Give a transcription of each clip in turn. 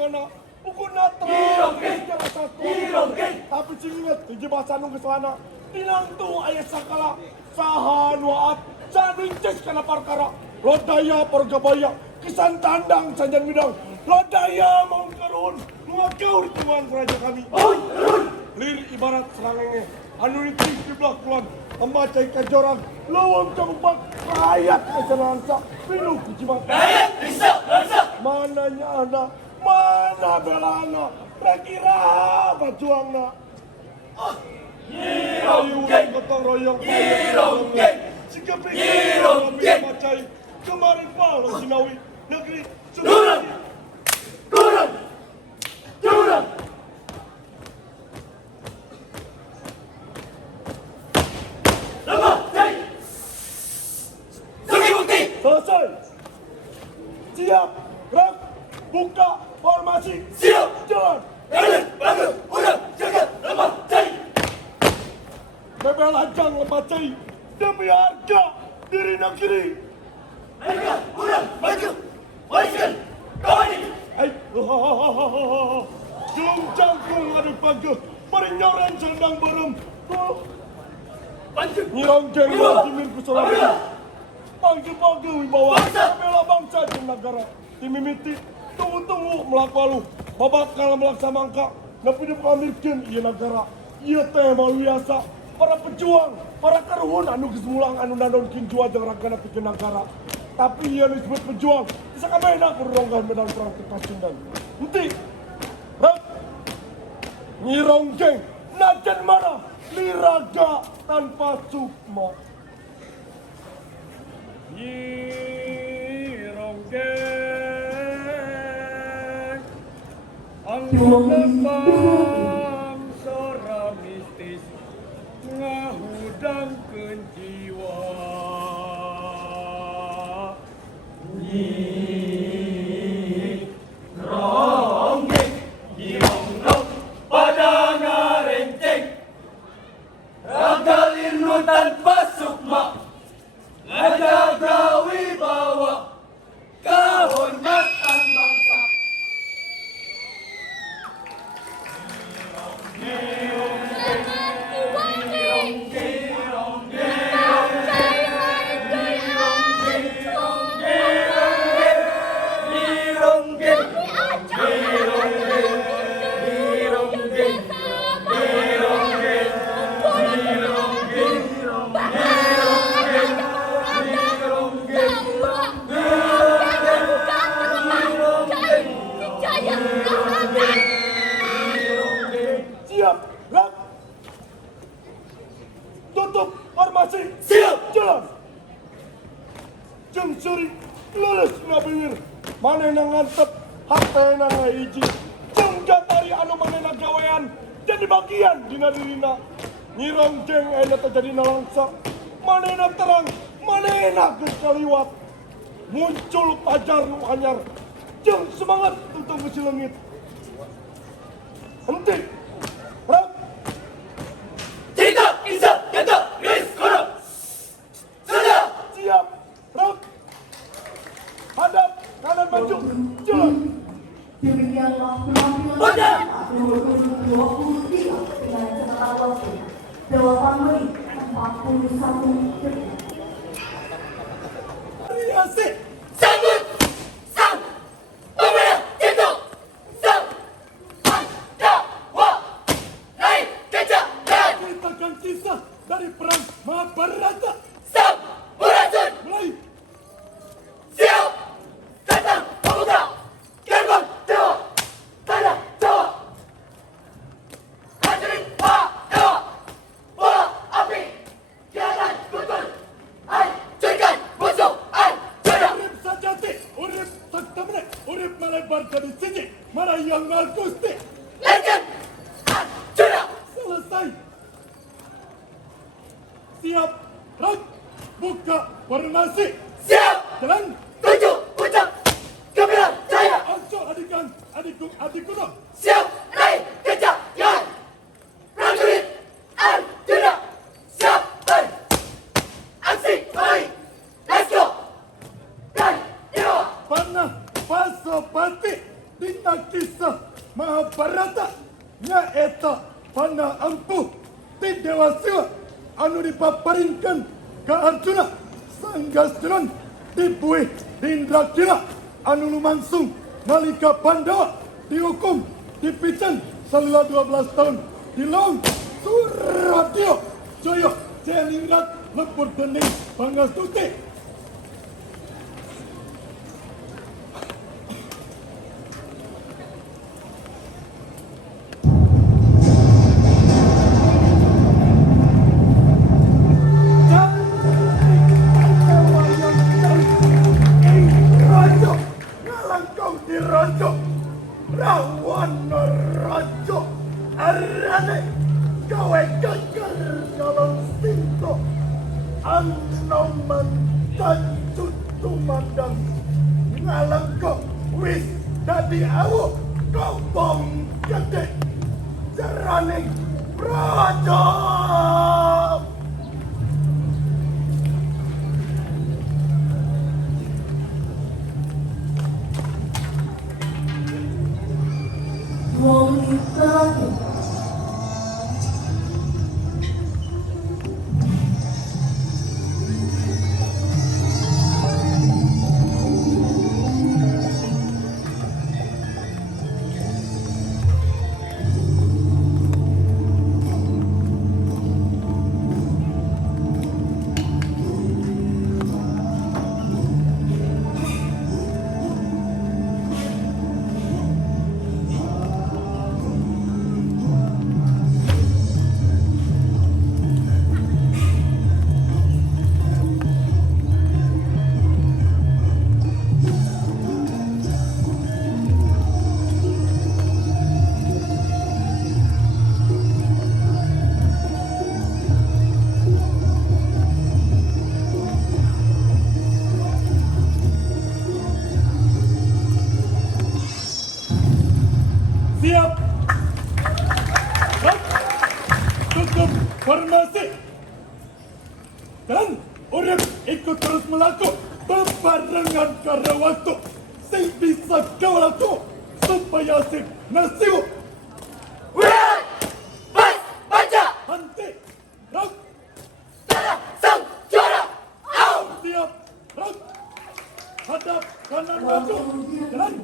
pokoknya. Pokoknya terus tapi sing inget, hiji bahasa anu geus lana. Tinang tuh aya sakala saha nuaat saninces kana perkara. Lodaya porgabaya kisan tandang sajan midang. Lodaya mau karun nuagaur tuan raja kami. Lir ibarat serangenge anu ditis di belakang memacai kajorang lawang kabubak rakyat kesenansa pinuh kucimat rakyat bisa mananya anak mana belana prakira bajuangna Yirongkeng gotong royong Yirongkeng sikapri Yirongkeng macai kemarin palo sinawi negeri Durang selesai. Siap, gerak, buka, formasi. Siap, jalan. Raden, bangun, udah, jaga, lemah, cai. Bebel ajang lemah cai, demi harga diri negeri. Mereka, udah, maju, wariskan, kawani. Jelung jangkung adu pagah, merinyoran selendang berem. Nyirongkeng Vladimir Kusolapur. Panggil-panggil wibawa bela bangsa dan negara. Timimiti tunggu-tunggu melakukan babakal melaksamangka napi dipamirkeun ieu negara. Ieu teh biasa para pejuang, para karuhun anu geus mulang anu nandonkeun jua jeung ragana pikeun negara. Tapi ieu disebut pejuang, bisa kabehna kuronggan medan perang kekasingan. Henti. Nyirongkeng najan mana liraga tanpa sukma. Yirongkeng anggapang sora mistis ngahudangkeun jiwa Yirongkeng Yirongkeng pada ngarenceng raga lirnu tanpa sukma ngajaga wibawa kehormatan bangsa. Siap, gerak. Tutup formasi. Siap, jalan. Jeung suri lulus ngabingir. Manehna ngantep, hatena ngahiji. Jeung jatari anu manehna gawean jadi bagian dina dirina. Nyirongkeng aya terjadina langsa. Manehna terang, manehna geus kaliwat. Muncul pajar nu anyar. Jeung semangat tutup besi leungit. Henti. Gerak. Tidak bisa jaga garis korup. Sudah. Siap. Gerak. Hadap kanan maju. Jalan. Demikianlah penampilan nomor 23 dengan catatan waktu 8 menit 41 detik. Asik. Sambut sang pemenang cinta sang Pandawa naik kejayaan Ceritakan kisah dari perang Mahabharata. sang Murasun Mulai. siap datang membuka gerbang dewa tanah Jawa hancurin Pandawa bola api jangan gugur hancurkan musuh hancurkan Urip sajati, urip sakta meneh, urip melebar jadi siji, marayang Gusti. legend hancurkan Selesai. Siap, gerak, buka formasi. siap Jalan. tujuh puncak gemilang jaya Angsur adikan, adikku dong. siap naik kejayaan prajurit Arjuna siap aksi baik let's go dan dewa Panah Pasopati. dina kisah Mahabharata nyaeta pana ampuh ti Dewa Siwa anu dipaparinkan ka Arjuna sanggaskeun dibuih Indrakila anu lumangsung nalika Pandawa dihukum dipican salila 12 tahun di Laung Suratyo Jaya Ceningrat lepur dening Pangastuti. Rajo Rawana Rajo Arane gawe gagal dalam sinto anoman tancut tumandang ngalangko wis dadi awu kobong gede jaraning Raja. Siap. Cukup formasi. Dan urip ikut terus melaku bebarengan karena waktu. Sing bisa kawal aku supaya sing nasibu. Wirat! Bas! Baca! Henti. Rok. Tanah sang juara! Au! Siap. Rok. Hadap kanan maju. Jalan.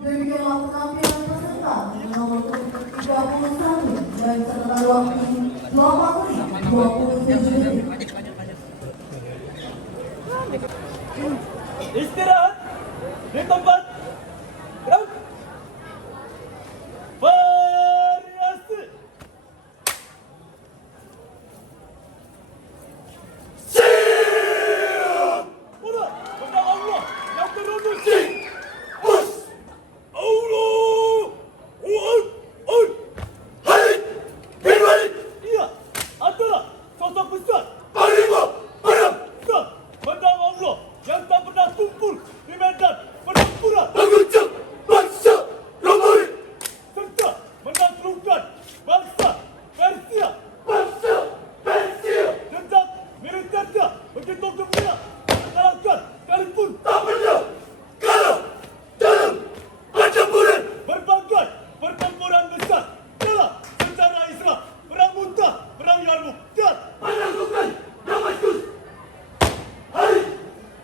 Demikianlah penampilan peserta nomor 31 dan catatan waktu 2 menit 27 detik. Istirahat di tempat. Gerak. Variasi. Siap! Mula, kepada Allah yang teruntuk. Sing! Bus! Allah. Khalid bin Walid! Ia adalah sosok besar. Panglima Perang! Dan pedang Allah yang tak pernah tumpul di medan pertempuran. Pengucap bangsa Romawi! Serta menaklukkan bangsa Persia. Bangsa Persia! Jejak militernya begitu gembira. Mengalahkan sekalipun Tak pernah kalah dalam pertempuran! berbagai pertempuran besar dalam sejarah Islam. Perang Mu'tah, perang Yarmouk, dan Menaklukkan Damaskus! Khalid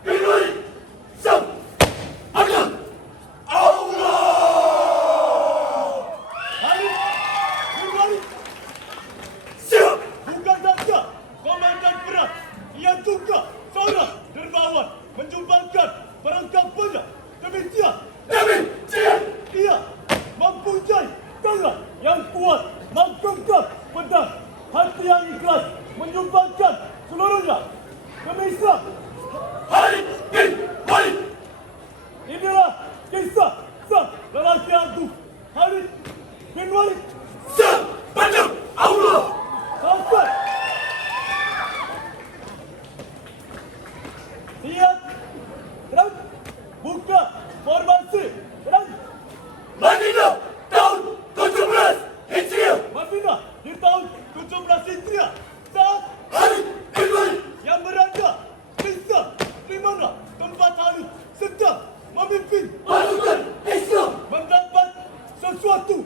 bin Walid! Sang Agang! Khalid bin Walid Siap! bukan saja komandan perang, ia juga seorang dermawan menjumbangkan perangkap banyak. Demikian, ia mempunyai tangan yang kuat, menggenggam pedang, hati yang ikhlas, menyumbangkan seluruhnya demi Islam. Khalid bin Walid! Inilah kisah sang lelaki agung Khalid bin Walid. Sang Pedang Allah! Sampai. Siap. Gerak. Buka formasi. Gerak. Madinah tahun 17 Hijriah! Madinah di tahun 17 Hijriah. Saat Khalid bin Walid! yang berada di mana tempat Khalid sedang memimpin Pasukan Islam! mendapat Satu,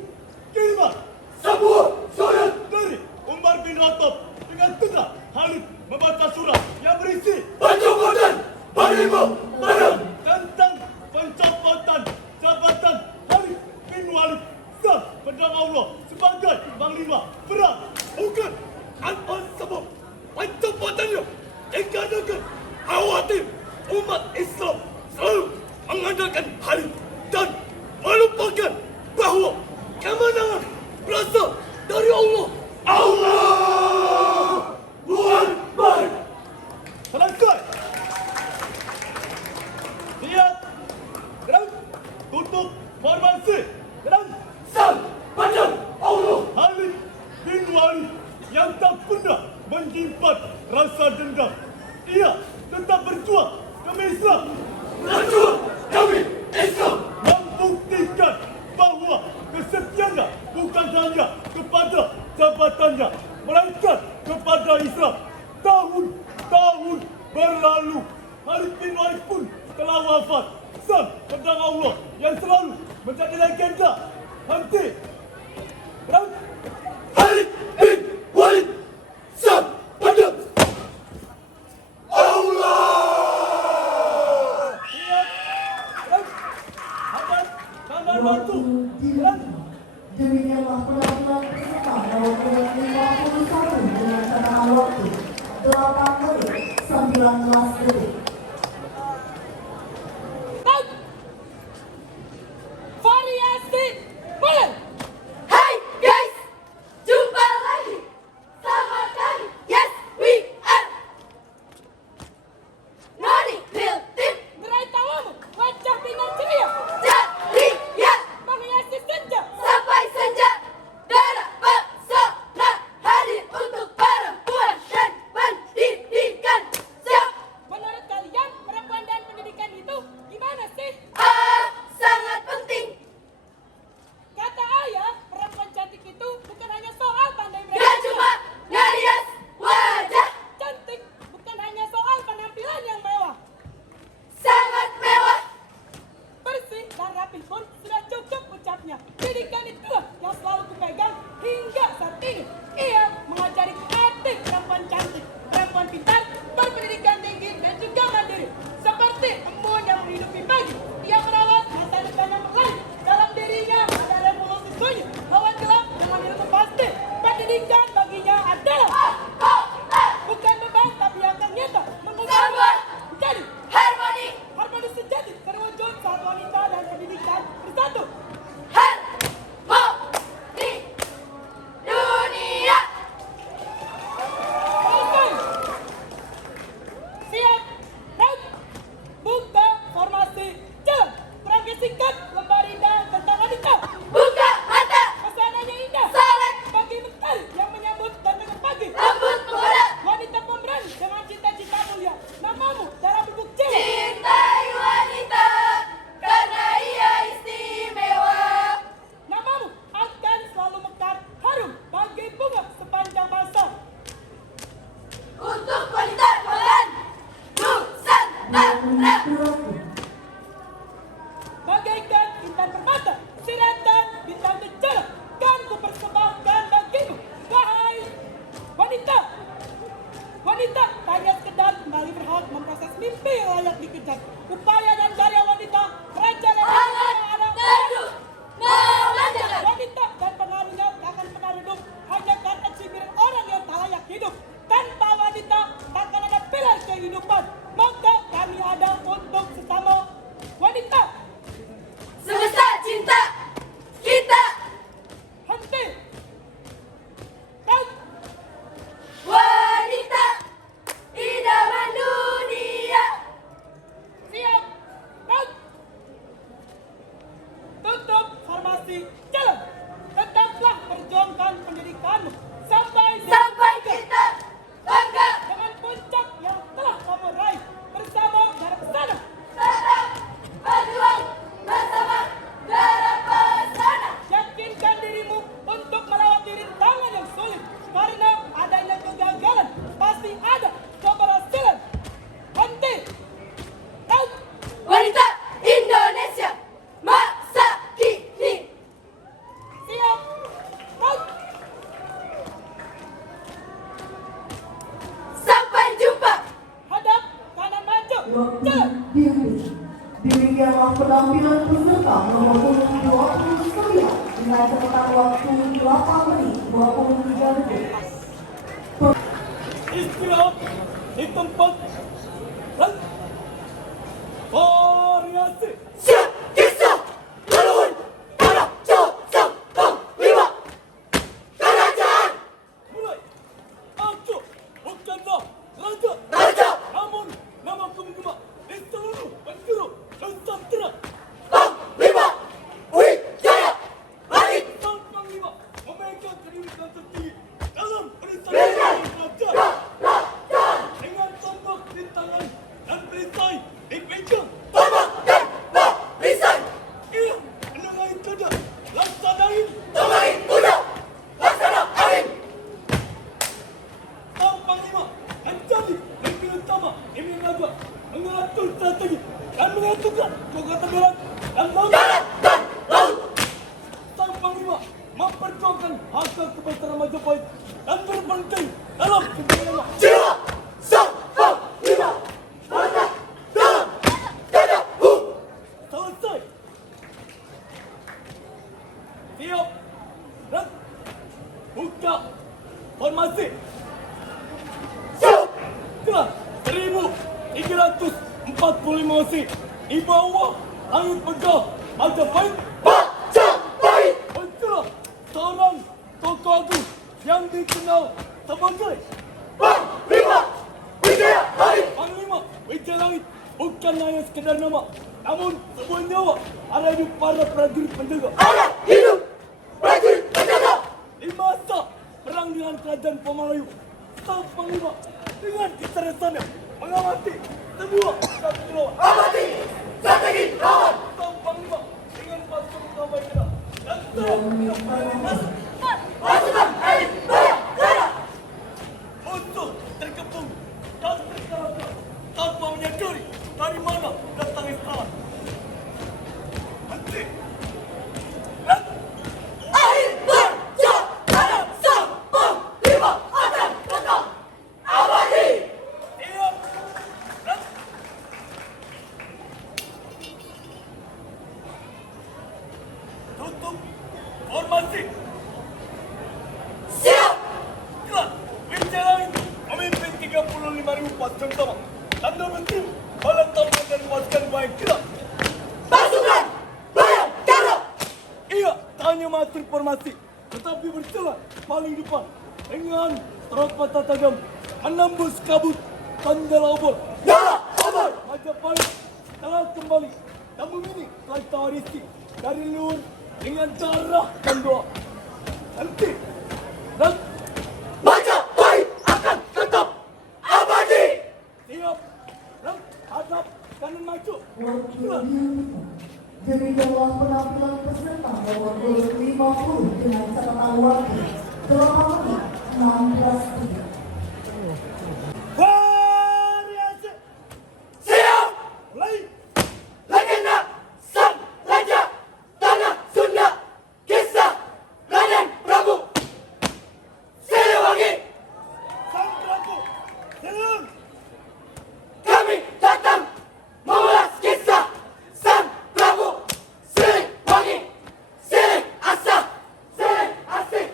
kiriman sebuah surat dari Umar bin Khattab dengan tengah Khalid membaca surat yang berisi pencopotan panglima perang tentang pencopotan jabatan Khalid bin Walid sang pedang Allah sebagai panglima perang. bukan apa sebab pencopotannya dikarenakan khawatir umat Islam selalu mengandalkan Khalid dan melupakan bahwa kemenangan berasal dari Allah. Allahu Akbar. Selesai. Siap. Gerak. Tutup formasi. Gerak. Sang pedang Allah. Khalid bin Walid yang tak pernah menyimpan rasa dendam. Ia tetap berjuang demi Islam. Berjuang demi Islam. Membuktikan bahwa kesetiaannya bukan hanya kepada jabatannya, melainkan kepada Islam. Tahun-tahun berlalu, Khalid bin Walid pun telah wafat. Sang pedang Allah yang selalu menjadi legenda. Henti. Gerak. Khalid bin Walid. Sang pedang Allah. Siap. Gerak. Hadap kanan batu. Gerak. Demikianlah penampilan peserta dalam menit 51 dengan catatan waktu 8 menit 19 detik. Variasi mulai. Hai guys, jumpa lagi sama kami. Yes, we are Noni Real Team. Gerai tawamu, wajah binar ceria. Jadi ya, Menghiasi senja. sampai senja darah pesona hadir untuk perempuan dan pendidikan. Siap. Menurut kalian, perempuan dan pendidikan itu gimana sih? Sangat penting. Kata ayah, perempuan cantik itu bukan hanya soal pandai Gak berbicara. cuma ngerias wajah, Cantik bukan hanya soal penampilan yang mewah. sangat mewah. Bersih dan rapi pun sudah cukup ucapnya. Pendidikan itulah yang selalu kupegang hingga saat ini. Ia mengajari arti perempuan cantik, perempuan pintar, berpendidikan tinggi dan juga mandiri. Seperti embun yang menghidupi pagi, ia merawat masa depan yang berlalu. Dalam dirinya ada revolusi sunyi, lawan gelap dengan ilmu pasti. Pendidikan baginya adalah bukan beban tapi yang ternyata Sebuah menjadi harmoni, harmoni sejati terwujud saat wanita dan pendidikan bersatu. harmoni dunia. Selesai. Siap. Raut. Buka formasi. Jalan. Perangkat singkat. Lembar indah tentang wanita. Buka mata, Kesananya indah. solek, Bagi mentari yang menyambut dan dengan pagi. rambut pemuda. Wanita pemberani dengan cita-cita mulia. Namamu dalam buku C. Cintai wanita karena ia istimewa. Namamu akan selalu mekar harum bagi bunga sepanjang masa. Untuk wanita Polan Nusantara. Bagaikan intan permata, siratan bintang kencana, kan ku persembahkan bagimu, wahai wanita. Wanita tak hanya sekedar kembali berhak memproses mimpi yang layak dikejar. Upaya dan karya wanita merajalela Hangat, anak teduh, memanjakan. wanita dan pengaruhnya tak akan pernah redup hanya karena cibiran orang yang tak layak hidup. Tanpa wanita takkan ada pilar kehidupan. Maka kami ada untuk sesama wanita. Semesta cinta kita. Henti. Raut. Wanita idaman dunia. Siap. Raut. Tutup formasi. Jalan. Tetaplah perjuangkan pendidikanmu sampai kita bangga. dengan puncak yang telah kamu raih bersama darah pesona. Tetap berjuang bersama darah pesona. Yakinkan dirimu untuk melewati rintangan yang sulit karena adanya kegagalan pasti ada keberhasilan. Henti. Raut. Wanita Indonesia masa kini. penampilan peserta nomor punggung 29 dengan catatan waktu 8 menit 23 detik. Istirahat di tempat dan variasi. Siap, kisah, laluan, tanah, jauh, sang, panglima. Kerajaan, Mulai. Aku bukanlah raja, raja, namun nama menggema di seluruh penjuru Nusantara. panglima, Wijaya, langit, Sang Panglima memegang kedudukan tertinggi dalam perisai Perisai. kerajaan kerajaan, dengan tombak di tangan dan perisai di pinggang. tombak dan perisai, Ia menengahi kuda, laksanain tombak kuda, laksana angin. Sang Panglima menjadi pemimpin utama ini raja mengatur strategi dan menentukan kekuatan darat dan laut. Darat dan laut, Sang Panglima memperjuangkan hak kebesaran Majapahit dan berpenting dalam kebenaran. jiwa, sang panglima, mantap dalam dadaku. Selesai. Siap. Dan buka formasi. Siap, Kelas 1345 si di bawah langit megah Majapahit. Majapahit, Itulah seorang tokoh agung yang dikenal sebagai panglima, Wijaya langit. Panglima Wijaya Langit. Bukan hanya sekedar nama, namun sebuah nyawa ada di para prajurit penjaga. Ada hidup prajurit penjaga. Di masa perang dengan kerajaan Pemalayu, Sang Panglima dengan kecerdasannya mengamati sebuah strategi lawan. Amati strategi lawan. Sang Panglima dengan pasukan utama kita dan terus Pasukan elit bayangkara untuk terkepung dan terkalahkan tanpa menyadari dari mana datangnya serangan. Henti. Dan akhir perjalanan sang panglima akan tetap abadi. siap. Dan tutup formasi. Siap, Kelas Wijaya Langit memimpin 35.000 pasukan utama dan 12.000 bala tambang dan pasukan baik kita. pasukan bayangkara. Ia tak hanya mengatur formasi, tetapi berjalan paling depan dengan serot mata tajam menembus kabut tanda obor. Nyala obor, Majapahit telah kembali dan memilih kereta warisi dari luar dengan darah dan doa. Henti. Dan Majapahit akan tetap abadi. siap. Dan hadap kanan maju. Wakil demikianlah penampilan peserta nomor urut 50 dengan catatan waktu 8 menit 16 detik. Variasi. Siap, Mulai. legenda sang raja tanah Sunda, kisah Raden Prabu Siliwangi. Sang Prabu. Silang. Kami datang mengulas kisah sang Prabu Siliwangi. Silih asah, silih asih,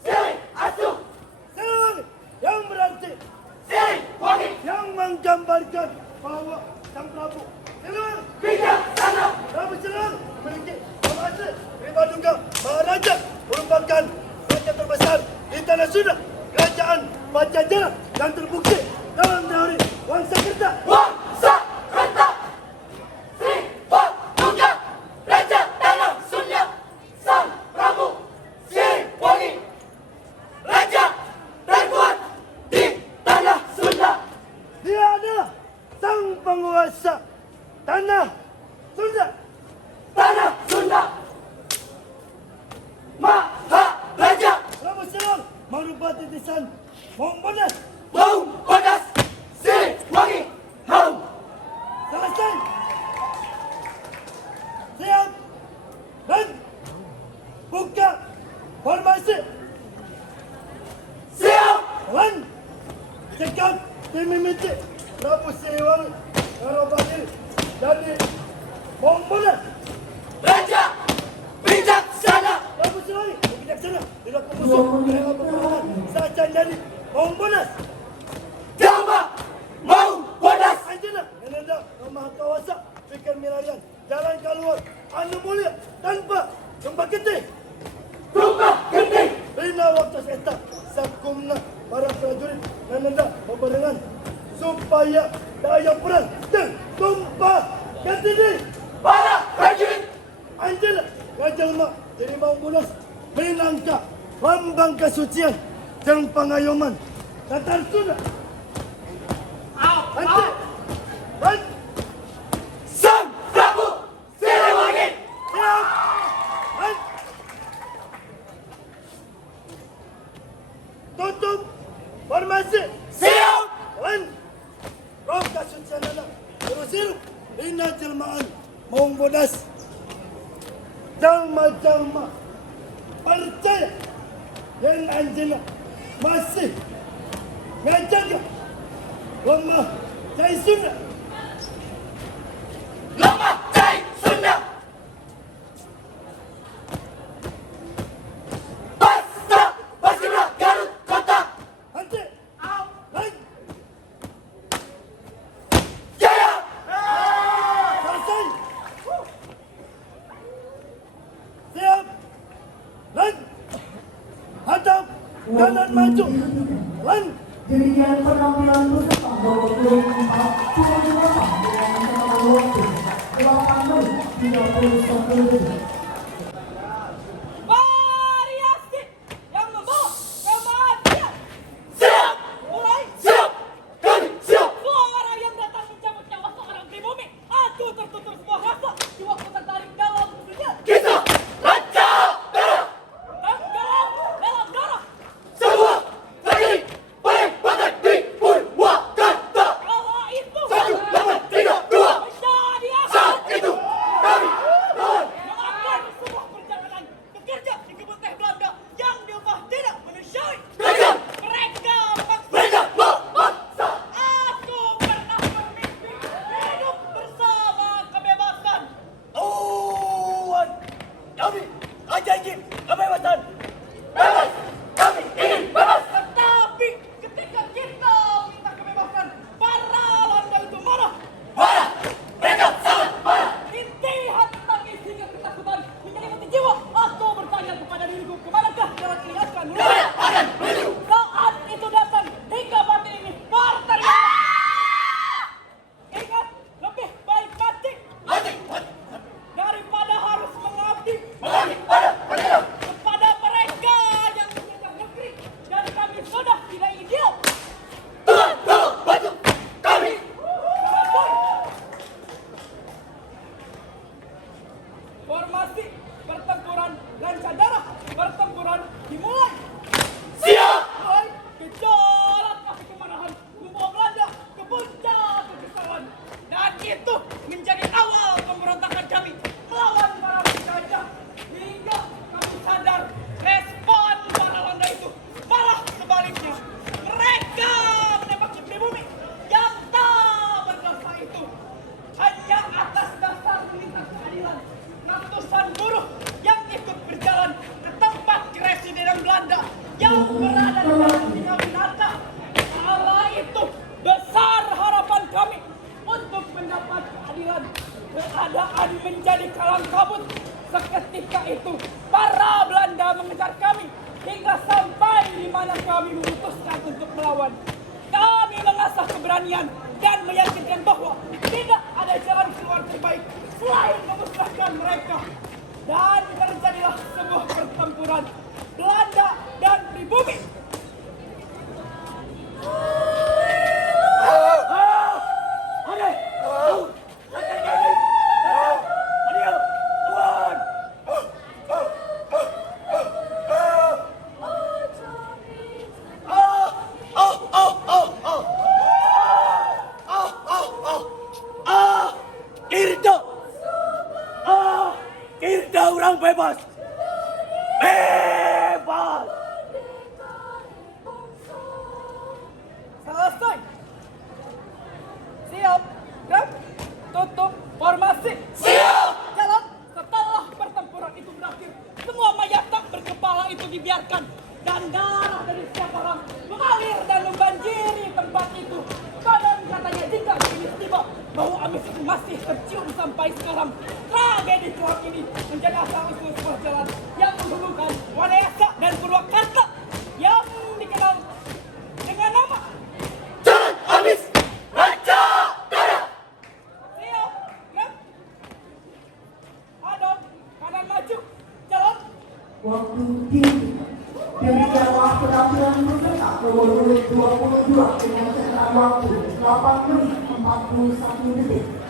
silih asuh, Silang. Yang berarti Siliwangi. yang menggambarkan bahwa Sang Prabu Silang Bijaksana, Prabu Silang memiliki formasi Primadungga Maharaja, merupakan raja terbesar di tanah Sunda, kerajaan Pajajaran yang terbukti dalam teori Wangsakerta. Wangsa Kerta, Sri Paduka, Raja Tanah Sunda, Sang Prabu Siliwangi, Raja terkuat di Tanah Sunda. Dia adalah sang penguasa tanah Sunda. Tanah Sunda, Maharaja, Prabu Silang merubah titisan Mongbodas. Maung Padas, Siliwangi, Maung. Selesai. Siap. Dan buka formasi. Siap, Dan cekap dimimiti Prabu Siliwangi merubah diri jadi Mongbodas. menjadi Maung Bodas. Jalma Maung Bodas. Anjana yang hendak Maha Kawasa fikir milarian jalan keluar anu mulia tanpa tumpah getih. Tumpah genting. Bina waktu setak sakumna para prajurit yang hendak berbarengan supaya daya perang dan tumpah getih. Para prajurit. Anjana ngajalma jadi Maung Bodas minangka lambang kesucian dan pengayoman Tatar Sunda. Anjir, Sang Prabu Siliwangi. siap, tutup formasi. Siap. Roh kesucian anak terusir ina jelmaan Maung Bodas. Jalma-jalma percaya yang Anjana masih ngajaga lemah Jai Sunda. Lemah Jai Sunda. Pasca Paskibra Garut Kota. Henti, naik, Jaya. selesai. Siap, naik, hadap, kanan maju, lan. Demikian penampilan peserta nomor 24 dengan catatan waktu 8 menit 31 detik. Variasi yang membawa kematian. Siap. Mulai Siap. Kami siap. suara yang datang mencabut nyawa seorang pribumi. Aku tertutur sebuah rasa jiwaku tertarik dalam dunia. Kita rancang darah. Tenggelam dalam darah. Semua prajurit paling bakat di Purwakarta. Kala itu 1832. menjadi Saat aku itu kami lawan. melakukan sebuah perjalanan bekerja di kebun teh Belanda yang diupah tidak manusiawi. Kerajaan. Mereka Mereka memaksa. memaksa. Aku pernah bermimpi hidup bersama kebebasan. Tuhan, kami ajaib kebebasan. Bebas. Kami ingin bebas. Tetapi ketika kita minta kebebasan, para Belanda itu marah. Marah. Mereka sangat marah. Intihan tangis hingga ketakutan menyelimuti jiwa. Aku bertanya kepada diriku, kemanakah jalan ini akan menuju? Kemana akan menuju? Saat itu datang hingga batin ini berteriak. Ingat, lebih baik mati Mati. daripada harus mengabdi Mengabdi pada penduduk. kepada mereka yang menjajah negeri dan kami sudah tidak ingin diam. Tuhan tolong bantu kami. Formasi pertempuran lancar darah pertempuran dimulai. Siap. Mulai gejolak kasih kemarahan membawa Belanda ke puncak kekesalan, dan itu menjadi awal pemberontakan kami melawan para penjajah hingga kami sadar respon para Belanda itu malah sebaliknya. Mereka menembaki pribumi yang tak berdasa itu hanya atas dasar perintah keadilan. Ratusan buruh yang ikut berjalan ke tempat Presiden Belanda yang berada di dalam Winata. Kala itu besar harapan kami untuk mendapat keadilan. Keadaan menjadi kalang kabut. Seketika itu para Belanda mengejar kami hingga sampai di mana kami memutuskan untuk melawan. Kami mengasah keberanian dan meyakinkan bahwa tidak ada jalan keluar terbaik selain memusnahkan mereka. Dan terjadilah sebuah pertempuran Belanda dan pribumi. Irda orang bebas. Bebas. Selesai. Siap. Gerak. Tutup formasi. Siap. Jalan. Setelah pertempuran itu berakhir, semua mayat tak berkepala itu dibiarkan dan darah dari setiap orang mengalir dan membanjiri tempat itu. Konon katanya jika Amis tiba, bau Amis masih tercium sampai sekarang. Tragedi cuak ini menjadi asal-usul sebuah jalan yang menghubungkan Wanayasa dan Purwakarta yang dikenal dengan nama Jalan Amis Raja Dara. Siap, rem, hadap, kanan maju, jalan. Waktu tinggi. Demikianlah penampilan peserta nomor urut 22 dengan catatan waktu 8 menit 41 detik.